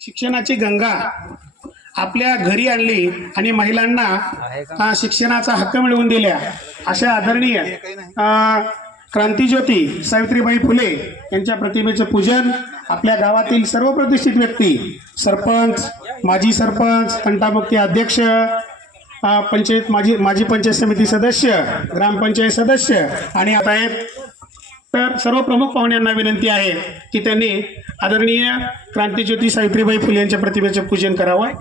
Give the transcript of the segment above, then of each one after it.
शिक्षणाची गंगा आपल्या घरी आणली आणि महिलांना शिक्षणाचा हक्क मिळवून दिल्या. अशा आदरणीय क्रांतीज्योती सावित्रीबाई फुले यांच्या प्रतिमेचं पूजन आपल्या गावातील सर्व प्रतिष्ठित व्यक्ती सरपंच माजी सरपंच तंटामुक्ती अध्यक्ष पंचायत माजी माजी पंचायत समिती सदस्य ग्रामपंचायत सदस्य आणि आता आहेत तर सर्व प्रमुख पाहुण्यांना विनंती आहे की त्यांनी आदरणीय क्रांतीज्योती सावित्रीबाई फुले यांच्या प्रतिमेचं पूजन करावं.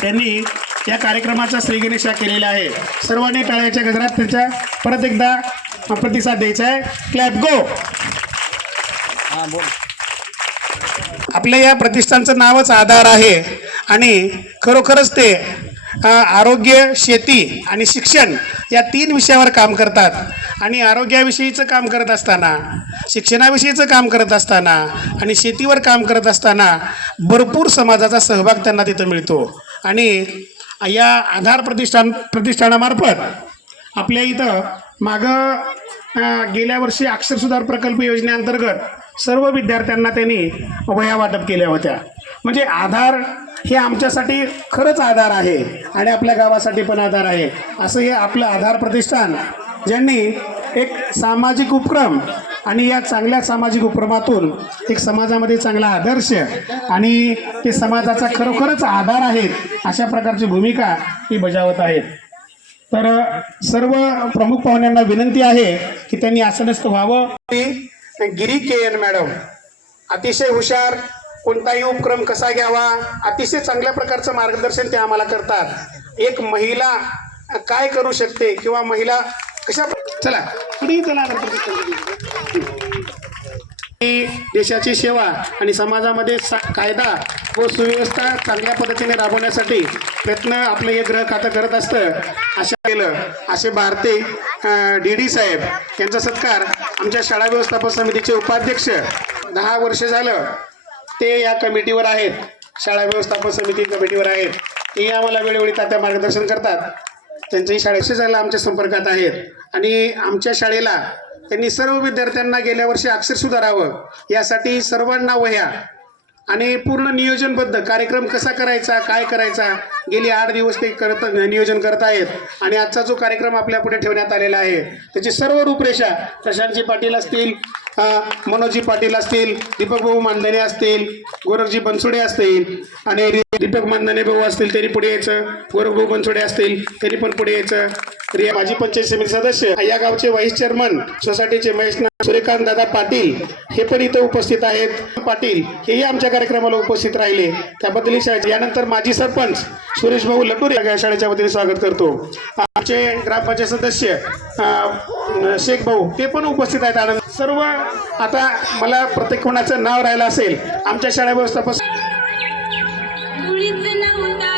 त्यांनी या कार्यक्रमाचा श्रीगणेशा केलेला आहे. सर्वांनी टाळ्याच्या गजरात त्याच्या परत एकदा प्रतिसाद द्यायचा आहे. क्लॅप गो आपल्या या प्रतिष्ठानचं नावच आधार आहे आणि खरोखरच ते आरोग्य शेती आणि शिक्षण या तीन विषयावर काम करतात. आणि आरोग्याविषयीचं काम करत असताना शिक्षणाविषयीचं काम करत असताना आणि शेतीवर काम करत असताना भरपूर समाजाचा सहभाग त्यांना तिथं मिळतो. आणि या आधार प्रतिष्ठान प्रतिष्ठानामार्फत आपल्या इथं मागं गेल्या वर्षी अक्षर सुधार प्रकल्प योजनेअंतर्गत सर्व विद्यार्थ्यांना त्यांनी वह्या वाटप केल्या होत्या. म्हणजे आधार हे आमच्यासाठी खरंच आधार आहे आणि आपल्या गावासाठी पण आधार आहे. असं हे आपलं आधार प्रतिष्ठान ज्यांनी एक सामाजिक उपक्रम आणि या चांगल्या सामाजिक उपक्रमातून एक समाजामध्ये चांगला आदर्श आणि ते समाजाचा खरोखरच आधार आहेत अशा प्रकारची भूमिका ती बजावत आहेत. तर सर्व प्रमुख पाहुण्यांना विनंती आहे की त्यांनी आसनस्थ व्हावं. Giri K N madam. अतिशय हुशार कोणताही उपक्रम कसा घ्यावा अतिशय चांगल्या प्रकारचं मार्गदर्शन ते आम्हाला करतात. एक महिला काय करू शकते किंवा महिला कशा चला. पुढे चला ही देशाची सेवा आणि समाजामध्ये सा- कायदा व सुव्यवस्था चांगल्या पद्धतीने राबवण्यासाठी प्रयत्न आपलं हे ग्रह खातं करत असतं अशा केलं असे भारती डी डी साहेब यांचा सत्कार आमच्या शाळा व्यवस्थापन समितीचे उपाध्यक्ष दहा वर्ष झालं ते या कमिटीवर आहेत शाळा व्यवस्थापन समिती कमिटीवर आहेत. ते आम्हाला वेळोवेळी तात्या मार्गदर्शन करतात. त्यांच्याही शाळेशी जायला आमच्या संपर्कात आहेत. आणि आमच्या शाळेला त्यांनी सर्व विद्यार्थ्यांना गेल्या वर्षी अक्षर सुधारावं यासाठी सर्वांना वह्या. आणि पूर्ण नियोजनबद्ध कार्यक्रम कसा करायचा काय करायचा गेली आठ दिवस ते करत नियोजन करत आहेत. आणि आजचा जो कार्यक्रम आपल्या पुढे ठेवण्यात आलेला आहे त्याची सर्व रूपरेषा प्रशांतजी पाटील असतील मनोजी पाटील असतील दीपक भाऊ मानधने असतील गोरखजी बनसोडे असतील आणि दीपक मानधने भाऊ असतील त्यांनी पुढे यायचं. गोरख भाऊ बनसोडे असतील त्यांनी पण पुढे यायचं. रिया माजी पंचायत समिती सदस्य या गावचे व्हाईस चेअरमन सोसायटीचे महेश सूर्यकांत दादा पाटील हे पण इथं उपस्थित आहेत. पाटील हेही आमच्या कार्यक्रमाला उपस्थित राहिले. त्याबद्दल शाळेचे यानंतर माजी सरपंच सुरेश भाऊ लटुरे या शाळेच्या वतीने स्वागत करतो. आमचे ग्रामपंचायत सदस्य शेख भाऊ ते पण उपस्थित आहेत. आनंद सर्व आता मला प्रत्येक कोणाचं नाव राहिलं असेल आमच्या शाळा व्यवस्थापन मुळीच नव्हता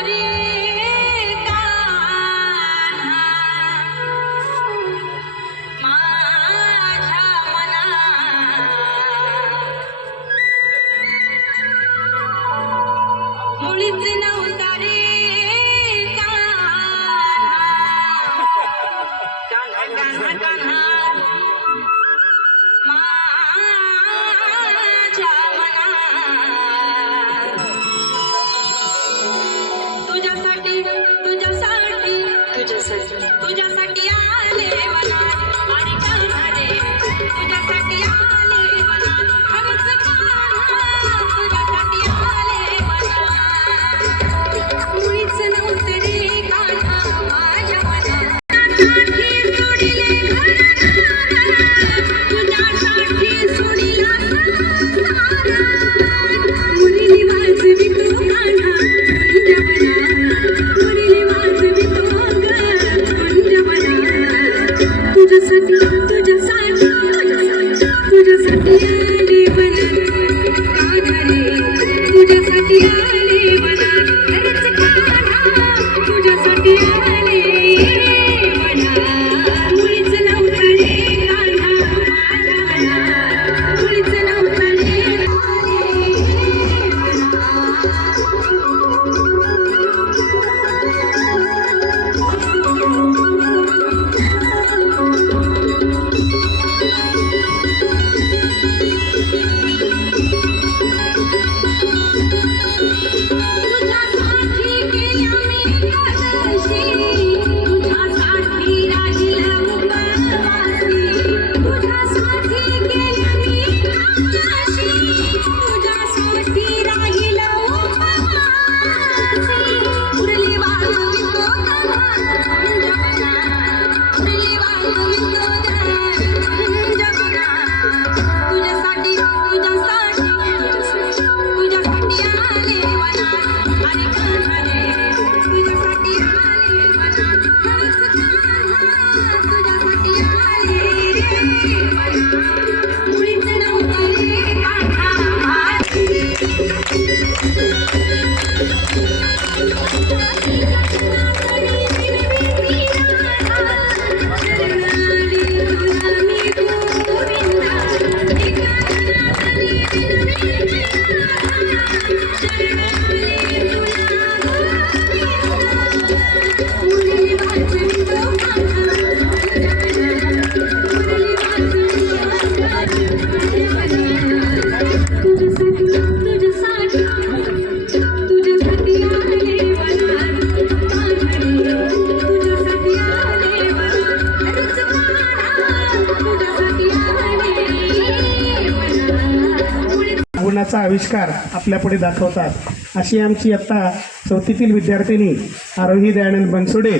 ज्ञानाचा आविष्कार आपल्यापुढे दाखवतात. अशी आमची आत्ता चौथीतील विद्यार्थिनी आरोही दयानंद बनसोडे.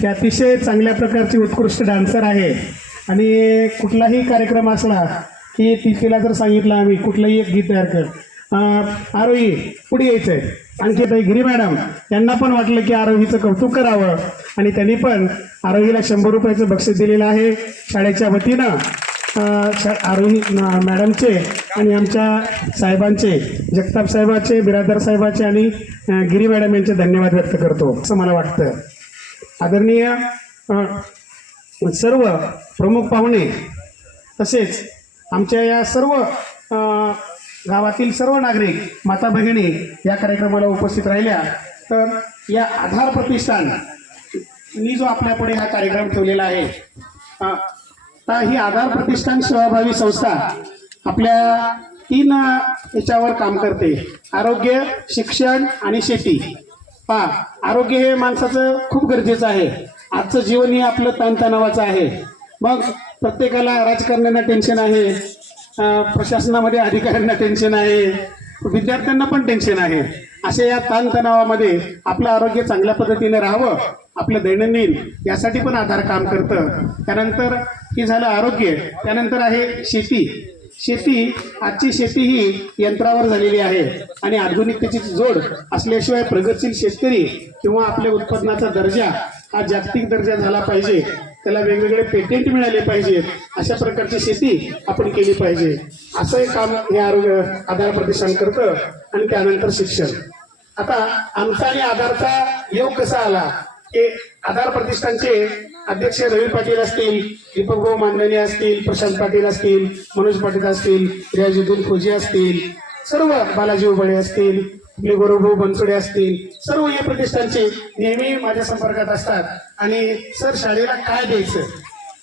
ती अतिशय चांगल्या प्रकारची उत्कृष्ट डान्सर आहे. आणि कुठलाही कार्यक्रम असला की ती तिला जर सांगितलं आम्ही कुठलंही एक गीत तयार कर. आरोही पुढे यायचं आहे आणखी ताई गिरी मॅडम यांना पण वाटलं की आरोहीचं कौतुक करावं. आणि त्यांनी पण आरोहीला शंभर रुपयाचं बक्षीस दिलेलं आहे. शाळेच्या वतीनं. अं, मॅडमचे आणि आमच्या साहेबांचे जगताप साहेबाचे बिरादर साहेबाचे आणि गिरी मॅडम यांचे धन्यवाद व्यक्त करतो असं मला वाटतं. आदरणीय सर्व प्रमुख पाहुणे तसेच आमच्या या सर्व गावातील सर्व नागरिक माता भगिनी या कार्यक्रमाला उपस्थित राहिल्या. तर या आधार प्रतिष्ठान मी जो आपल्यापुढे हा कार्यक्रम ठेवलेला आहे ही आधार प्रतिष्ठान सेवाभावी संस्था आपल्या तीन याच्यावर काम करते. आरोग्य शिक्षण आणि शेती. पहा आरोग्य हे माणसाचं खूप गरजेचं आहे. आजचं जीवन हे आपलं ताणतणावाचं आहे. मग प्रत्येकाला राजकारण्यांना टेन्शन आहे. प्रशासनामध्ये अधिकाऱ्यांना टेन्शन आहे. विद्यार्थ्यांना पण टेन्शन आहे. अशा या ताणतणावामध्ये आपलं आरोग्य चांगल्या पद्धतीने राहावं. आपलं दैनंदिन यासाठी पण आधार काम करतं. त्यानंतर हे झालं आरोग्य. त्यानंतर आहे शेती. शेती आजची शेती ही यंत्रावर झालेली आहे आणि आधुनिकतेची जोड असल्याशिवाय प्रगतशील शेतकरी किंवा आपल्या उत्पादनाचा दर्जा हा जागतिक दर्जा झाला पाहिजे. त्याला वेगवेगळे पेटेंट मिळाले पाहिजेत अशा प्रकारची शेती आपण केली पाहिजे. असं एक काम हे आरोग्य आधार प्रतिष्ठान करतं आणि त्यानंतर शिक्षण. आता आमचा आणि आधारचा योग कसा आला? आधार प्रतिष्ठानचे अध्यक्ष रवी पाटील असतील दीपक भाऊ मांडणे असतील प्रशांत पाटील असतील मनोज पाटील असतील रियाजुद्दीन खोजी असतील सर्व बालाजी उबळे असतील आपले गौरवभाऊ बनसोडे असतील सर्व या प्रतिष्ठानचे नेहमी माझ्या संपर्कात असतात. आणि सर शाळेला काय द्यायचं?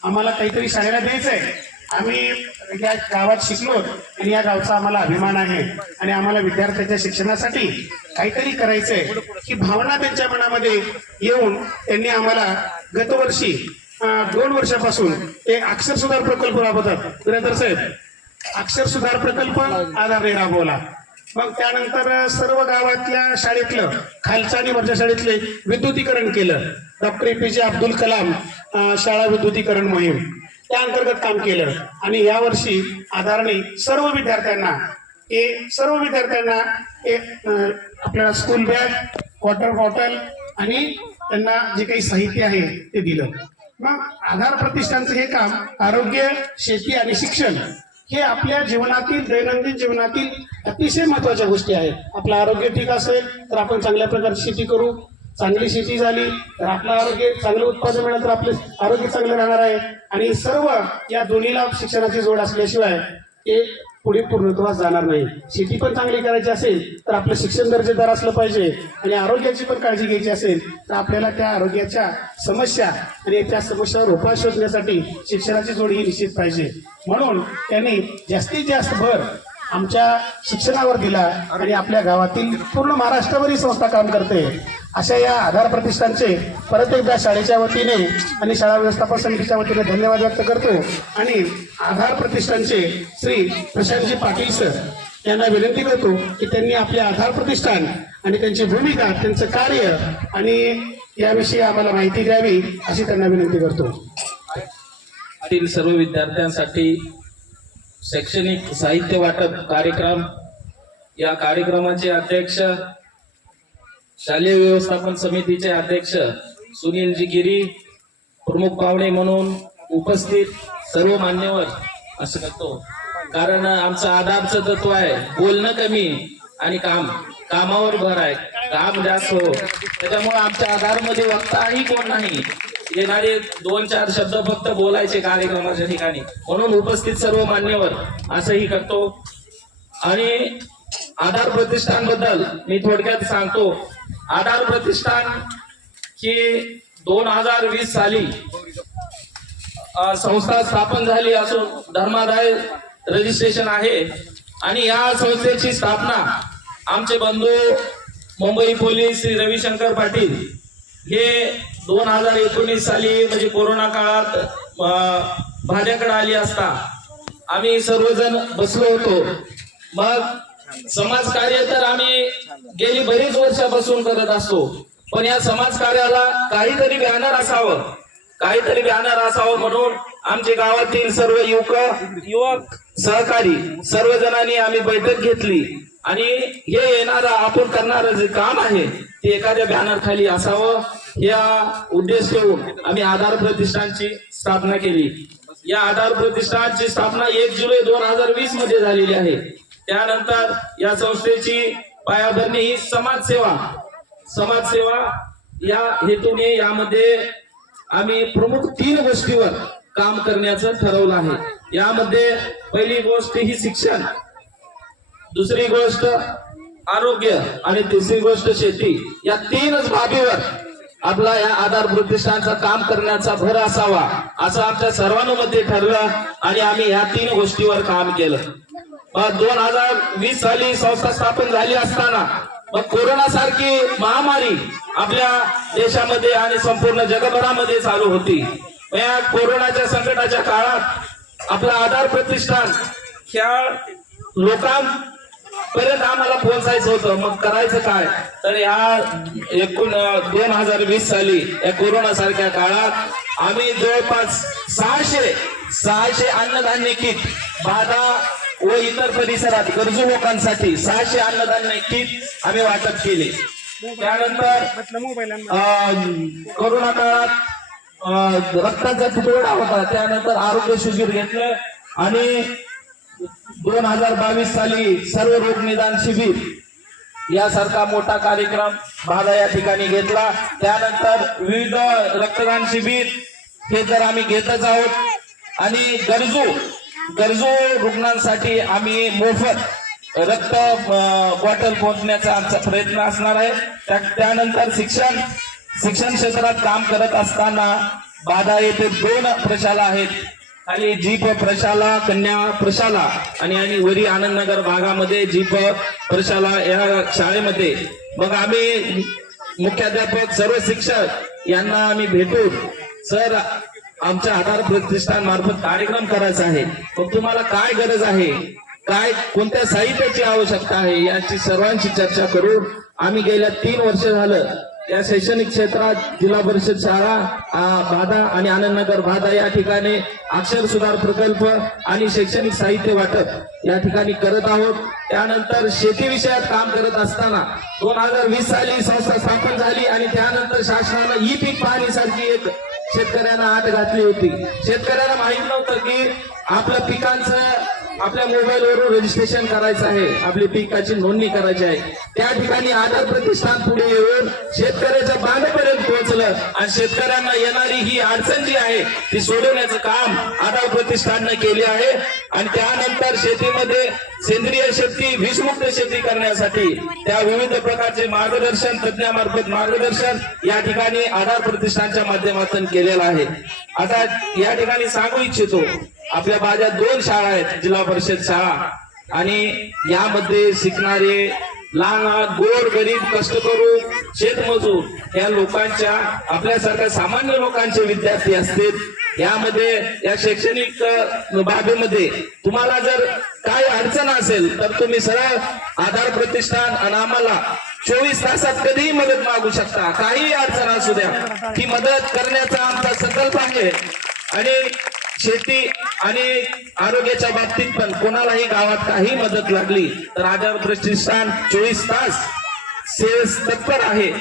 आम्हाला काहीतरी शाळेला द्यायचंय. आम्ही या गावात शिकलो आणि या गावचा आम्हाला अभिमान आहे. आणि आम्हाला विद्यार्थ्यांच्या शिक्षणासाठी काहीतरी करायचंय ही भावना त्यांच्या मनामध्ये येऊन त्यांनी आम्हाला गतवर्षी दोन वर्षापासून ते अक्षर सुधार प्रकल्प राबवतात. वीरेंद्र साहेब अक्षर सुधार प्रकल्प आधारे राबवला. मग त्यानंतर सर्व गावातल्या शाळेतलं खालच्या आणि वरच्या शाळेतले विद्युतीकरण केलं. डॉक्टर ए पी जे अब्दुल कलाम शाळा विद्युतीकरण मोहीम. त्या अंतर्गत काम केलं. आणि यावर्षी आधारने सर्व विद्यार्थ्यांना हे सर्व विद्यार्थ्यांना एक आपल्याला स्कूल बॅग वॉटर बॉटल आणि त्यांना जे काही साहित्य आहे ते दिलं. मग आधार प्रतिष्ठानचं हे काम आरोग्य शेती आणि शिक्षण हे आपल्या जीवनातील दैनंदिन जीवनातील अतिशय महत्त्वाच्या गोष्टी आहेत. आपलं आरोग्य ठीक असेल तर आपण चांगल्या प्रकारची शेती करू. चांगली शेती झाली तर आपलं आरोग्य चांगलं उत्पादन मिळालं तर आपले आरोग्य चांगलं राहणार आहे. आणि सर्व या दोन्हीला शिक्षणाची जोड असल्याशिवाय ते पुढे पूर्णत्वास जाणार नाही. शेती पण चांगली करायची असेल तर आपलं शिक्षण दर्जेदार असलं पाहिजे आणि आरोग्याची पण काळजी घ्यायची असेल तर आपल्याला त्या आरोग्याच्या समस्या आणि त्या समस्यावर उपाय शोधण्यासाठी शिक्षणाची जोड ही निश्चित पाहिजे. म्हणून त्यांनी जास्तीत जास्त भर आमच्या शिक्षणावर दिला आणि आपल्या गावातील पूर्ण महाराष्ट्रावर ही संस्था काम करते. अशा या आधार प्रतिष्ठानचे परत एकदा शाळेच्या वतीने आणि शाळा व्यवस्थापन समितीच्या वतीने धन्यवाद व्यक्त करतो. आणि आधार प्रतिष्ठानचे श्री प्रशांतजी पाटील सर यांना विनंती करतो की त्यांनी आपले आधार प्रतिष्ठान आणि त्यांची भूमिका त्यांचं कार्य आणि याविषयी आम्हाला माहिती द्यावी अशी त्यांना विनंती करतो. सर्व विद्यार्थ्यांसाठी शैक्षणिक साहित्य वाटप कार्यक्रम. या कार्यक्रमाचे अध्यक्ष शालेय व्यवस्थापन समितीचे अध्यक्ष सुनीलजी गिरी प्रमुख पाहुणे म्हणून उपस्थित सर्व मान्यवर. असं करतो. कारण आमचं आधारचं तत्व आहे. बोलणं कमी आणि काम. कामावर भर आहे. काम जास्त हो. त्याच्यामुळे आमच्या आधारमध्ये वक्ताही कोण नाही? येणारे दोन चार शब्द फक्त बोलायचे कार्यक्रमाच्या ठिकाणी. म्हणून उपस्थित सर्व मान्यवर असंही करतो. आणि आधार प्रतिष्ठानबद्दल मी थोडक्यात सांगतो. आधार प्रतिष्ठान ही दोन हजार वीस साली संस्था स्थापन झाली असून धर्मादाय रजिस्ट्रेशन आहे. आणि या संस्थेची स्थापना आमचे बंधू मुंबई पोलीस श्री रविशंकर पाटील हे दोन हजार एकोणीस साली म्हणजे कोरोना काळात अ, भाज्याकडे आली असता आम्ही सर्वजण बसलो होतो. मग समाज कार्य तर आम्ही गेली बरीच वर्षापासून करत असतो पण या समाज कार्याला काहीतरी बॅनर असावं. काहीतरी बॅनर असावं म्हणून आमच्या गावातील सर्व युवक युवक सहकारी सर्वजणांनी आम्ही बैठक घेतली. आणि हे येणारं आपण करणारं जे काम आहे ते एखाद्या बॅनर खाली असावं. या उद्देश ठेवून आम्ही आधार प्रतिष्ठानची स्थापना केली. या आधार प्रतिष्ठानची स्थापना एक जुलै दोन हजार वीसमध्ये झालेली आहे. त्यानंतर या संस्थेची पायाभरणी ही समाजसेवा समाजसेवा या हेतूने यामध्ये आम्ही प्रमुख तीन गोष्टीवर काम करण्याचं ठरवलं आहे. यामध्ये पहिली गोष्ट ही शिक्षण. दुसरी गोष्ट आरोग्य आणि तिसरी गोष्ट शेती. या तीनच बाबीवर आपला या आधार प्रतिष्ठानचा काम करण्याचा भर असावा असं आमच्या सर्वांमध्ये ठरलं आणि आम्ही या तीन गोष्टीवर काम केलं. दोन हजार वीस साली संस्था स्थापन झाली असताना मग कोरोना सारखी महामारी आपल्या देशामध्ये आणि संपूर्ण जगभरामध्ये चालू होती. या कोरोनाच्या संकटाच्या काळात आपला आधार प्रतिष्ठान ह्या परत आम्हाला पोहोचायचं होतं. मग करायचं काय? तर ह्या एकूण दोन हजार वीस साली या कोरोना सारख्या काळात आम्ही जवळपास सहाशे सहाशे अन्नधान्य किट बाधा व इतर परिसरात गरजू लोकांसाठी सहाशे अन्नधान्य किट आम्ही वाटप केले. त्यानंतर अं, कोरोना काळात रक्ताचा तुटवडा होता. त्यानंतर आरोग्य शिबिर घेतलं आणि दोन हजार बावीस साली सर्व रोग निदान शिबिर यासारखा मोठा कार्यक्रम भादा या ठिकाणी घेतला. त्यानंतर विविध रक्तदान शिबिर हे तर आम्ही घेतच आहोत. आणि गरजू गरजू रुग्णांसाठी आम्ही मोफत रक्त बॉटल पोहोचण्याचा आमचा प्रयत्न असणार आहे. त्या- त्यानंतर शिक्षण शिक्षण क्षेत्रात काम करत असताना बाधा येथे दोन प्रशाला आहेत. खाली जीप प्रशाला कन्या प्रशाला आणि आणि वरी आनंदनगर भागामध्ये जीप प्रशाला या शाळेमध्ये. मग आम्ही मुख्याध्यापक सर्व शिक्षक यांना आम्ही भेटून सर आमच्या आधार प्रतिष्ठान मार्फत कार्यक्रम करायचा आहे. मग तुम्हाला काय गरज आहे? काय कोणत्या साहित्याची आवश्यकता आहे? याची सर्वांशी चर्चा करून आम्ही गेल्या तीन वर्ष झालं या शैक्षणिक क्षेत्रात जिल्हा परिषद शाळा आ, बाधा आणि आनंदनगर बाधा या ठिकाणी अक्षर सुधार प्रकल्प आणि शैक्षणिक साहित्य वाटप या ठिकाणी करत आहोत. त्यानंतर शेती विषयात काम करत असताना दोन हजार वीस साली संस्था स्थापन झाली आणि त्यानंतर शासनानं ई पीक पाहणीसारखी एक शेतकऱ्यांना आत घातली होती. शेतकऱ्यांना माहीत नव्हतं की आपल्या पिकांचं आपल्या मोबाईलवरून रजिस्ट्रेशन करायचं आहे. आपली पिकाची नोंदणी करायची आहे. त्या ठिकाणी आधार प्रतिष्ठान पुढे येऊन शेतकऱ्याच्या बांधापर्यंत पोहोचलं आणि शेतकऱ्यांना येणारी ही अडचण जी आहे ती सोडवण्याचं काम आधार प्रतिष्ठाननं केले आहे. आणि त्यानंतर शेतीमध्ये सेंद्रिय शेती विषमुक्त शेती करण्यासाठी त्या विविध प्रकारचे मार्गदर्शन तज्ञामार्फत मार्गदर्शन या ठिकाणी आधार प्रतिष्ठानच्या माध्यमातून केलेलं आहे. आता या ठिकाणी सांगू इच्छितो आपल्या बाजात दोन शाळा आहेत जिल्हा परिषद शाळा. आणि यामध्ये शिकणारे लहान गोर गरीब कष्टकरू शेतमजूर या लोकांच्या आपल्यासारख्या सामान्य लोकांचे विद्यार्थी असतील. यामध्ये या शैक्षणिक बाबीमध्ये तुम्हाला जर काय अडचण असेल तर तुम्ही सरळ आधार प्रतिष्ठान आणि आम्हाला चोवीस तासात कधीही मदत मागू शकता. काहीही अडचण असू द्या. ती मदत करण्याचा आमचा संकल्प आहे. आणि शेती आणि आरोग्याच्या बाबतीत पण कोणालाही गावात काही मदत लागली तर आधार प्रतिष्ठान चोवीस तास सेवेस तत्पर आहे.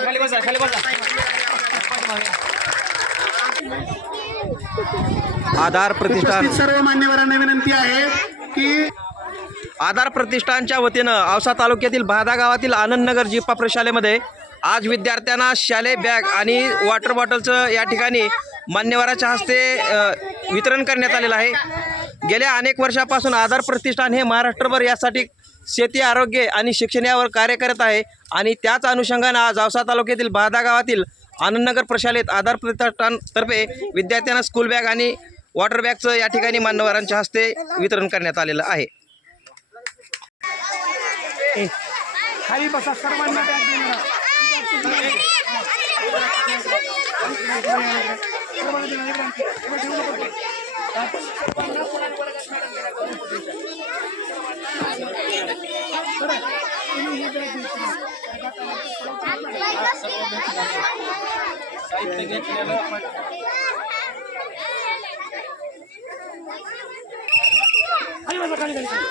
खाली बसा खाली बसा. आधार प्रतिष्ठान. सर्व मान्यवरांना विनंती आहे की आधार प्रतिष्ठानच्या वतीनं औसा तालुक्यातील भादा गावातील आनंदनगर जिप्पा प्रशालेमध्ये आज विद्यार्थ्यांना शालेय बॅग आणि वॉटर बॉटलचं या ठिकाणी मान्यवराच्या हस्ते वितरण करण्यात आलेलं आहे. गेल्या अनेक वर्षापासून आधार प्रतिष्ठान हे महाराष्ट्रभर यासाठी शेती आरोग्य आणि शिक्षण यावर कार्य करत आहे आणि त्याच अनुषंगानं आज औसा तालुक्यातील बहादा गावातील आनंदनगर प्रशालेत आधार प्रतिष्ठानतर्फे विद्यार्थ्यांना स्कूल बॅग आणि वॉटर बॅगचं या ठिकाणी मान्यवरांच्या हस्ते वितरण करण्यात आलेलं आहे. खाली बसा सर्वांना खाली